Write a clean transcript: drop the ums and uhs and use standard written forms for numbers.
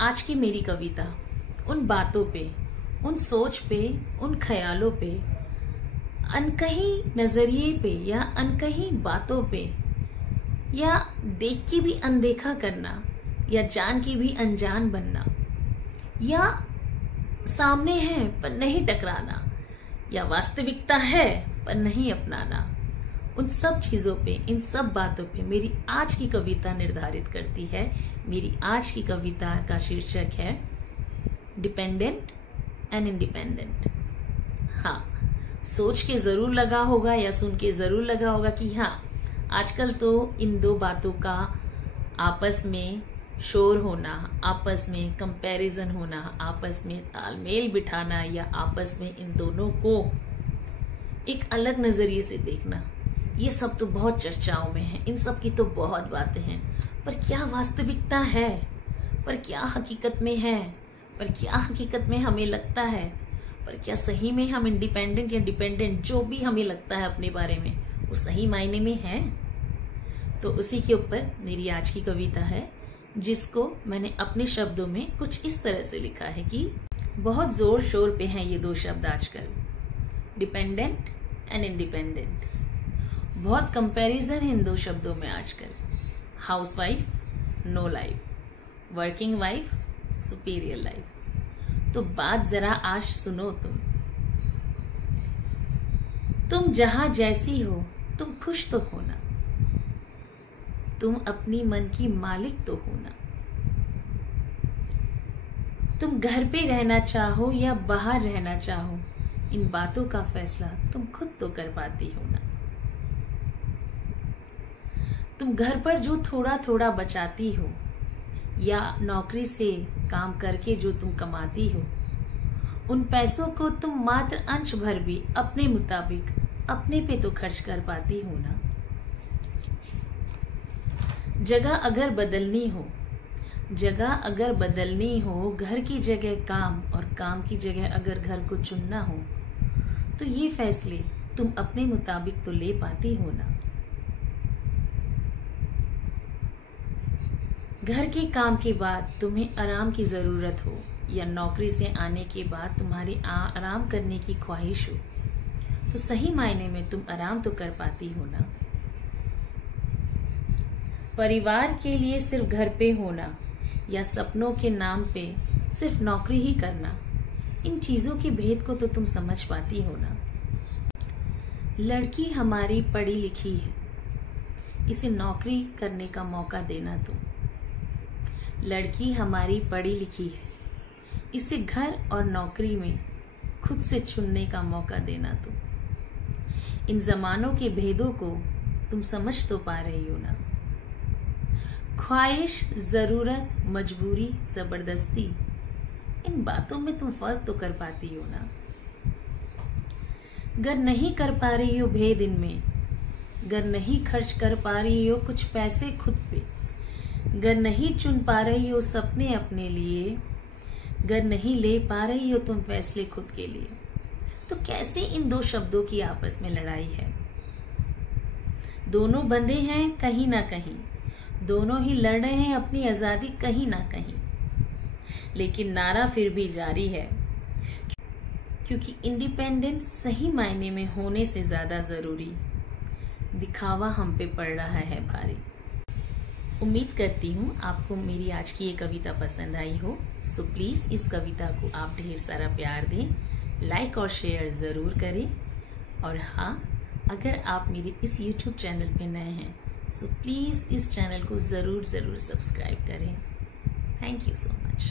आज की मेरी कविता उन बातों पे, उन सोच पे, उन ख्यालों पे, अनकही नजरिए पे या अनकही बातों पे, या देख के भी अनदेखा करना या जान के भी अनजान बनना, या सामने है पर नहीं टकराना, या वास्तविकता है पर नहीं अपनाना, उन सब चीजों पे, इन सब बातों पे मेरी आज की कविता निर्धारित करती है। मेरी आज की कविता का शीर्षक है डिपेंडेंट एंड इंडिपेंडेंट। हाँ, सोच के जरूर लगा होगा या सुन के जरूर लगा होगा कि हाँ, आजकल तो इन दो बातों का आपस में शोर होना, आपस में कंपैरिजन होना, आपस में तालमेल बिठाना या आपस में इन दोनों को एक अलग नजरिए से देखना, ये सब तो बहुत चर्चाओं में है। इन सब की तो बहुत बातें हैं, पर क्या वास्तविकता है? पर क्या हकीकत में है? पर क्या हकीकत में हमें लगता है? पर क्या सही में हम इंडिपेंडेंट या डिपेंडेंट, जो भी हमें लगता है अपने बारे में, वो सही मायने में है? तो उसी के ऊपर मेरी आज की कविता है, जिसको मैंने अपने शब्दों में कुछ इस तरह से लिखा है कि बहुत जोर शोर पे हैं ये दो शब्द आजकल, डिपेंडेंट एंड इंडिपेंडेंट। बहुत कंपैरिजन है इन दो शब्दों में आजकल। Housewife, no life, working wife, superior life. तो बात जरा आज सुनो तुम जहां जैसी हो, तुम खुश तो होना, तुम अपनी मन की मालिक तो होना। तुम घर पे रहना चाहो या बाहर रहना चाहो, इन बातों का फैसला तुम खुद तो कर पाती हो ना। तुम घर पर जो थोड़ा थोड़ा बचाती हो या नौकरी से काम करके जो तुम कमाती हो, उन पैसों को तुम मात्र अंश भर भी अपने मुताबिक अपने पे तो खर्च कर पाती हो ना। जगह अगर बदलनी हो, घर की जगह काम और काम की जगह अगर घर को चुनना हो, तो ये फैसले तुम अपने मुताबिक तो ले पाती हो ना। घर के काम के बाद तुम्हें आराम की जरूरत हो या नौकरी से आने के बाद तुम्हारी आराम करने की ख्वाहिश हो, तो सही मायने में तुम आराम तो कर पाती हो ना। परिवार के लिए सिर्फ घर पे होना या सपनों के नाम पे सिर्फ नौकरी ही करना, इन चीजों के भेद को तो तुम समझ पाती हो ना। लड़की हमारी पढ़ी लिखी है, इसे नौकरी करने का मौका देना तुम। लड़की हमारी पढ़ी लिखी है, इसे घर और नौकरी में खुद से चुनने का मौका देना तुम। इन जमानों के भेदों को तुम समझ तो पा रही हो ना। ख्वाहिश, जरूरत, मजबूरी, जबरदस्ती, इन बातों में तुम फर्क तो कर पाती हो ना। अगर नहीं कर पा रही हो भेद इनमें, अगर नहीं खर्च कर पा रही हो कुछ पैसे खुद पे, अगर नहीं चुन पा रही हो सपने अपने लिए, अगर नहीं ले पा रही हो तुम फैसले खुद के लिए, तो कैसे इन दो शब्दों की आपस में लड़ाई है? दोनों बंधे हैं कहीं ना कहीं, दोनों ही लड़ रहे हैं अपनी आजादी कहीं ना कहीं, लेकिन नारा फिर भी जारी है, क्योंकि इंडिपेंडेंस सही मायने में होने से ज्यादा जरूरी दिखावा हम पे पड़ रहा है भारी। उम्मीद करती हूँ आपको मेरी आज की ये कविता पसंद आई हो। सो प्लीज इस कविता को आप ढेर सारा प्यार दें, लाइक और शेयर जरूर करें। और हाँ, अगर आप मेरे इस YouTube चैनल पे नए हैं, सो प्लीज इस चैनल को जरूर सब्सक्राइब करें। Thank you so much.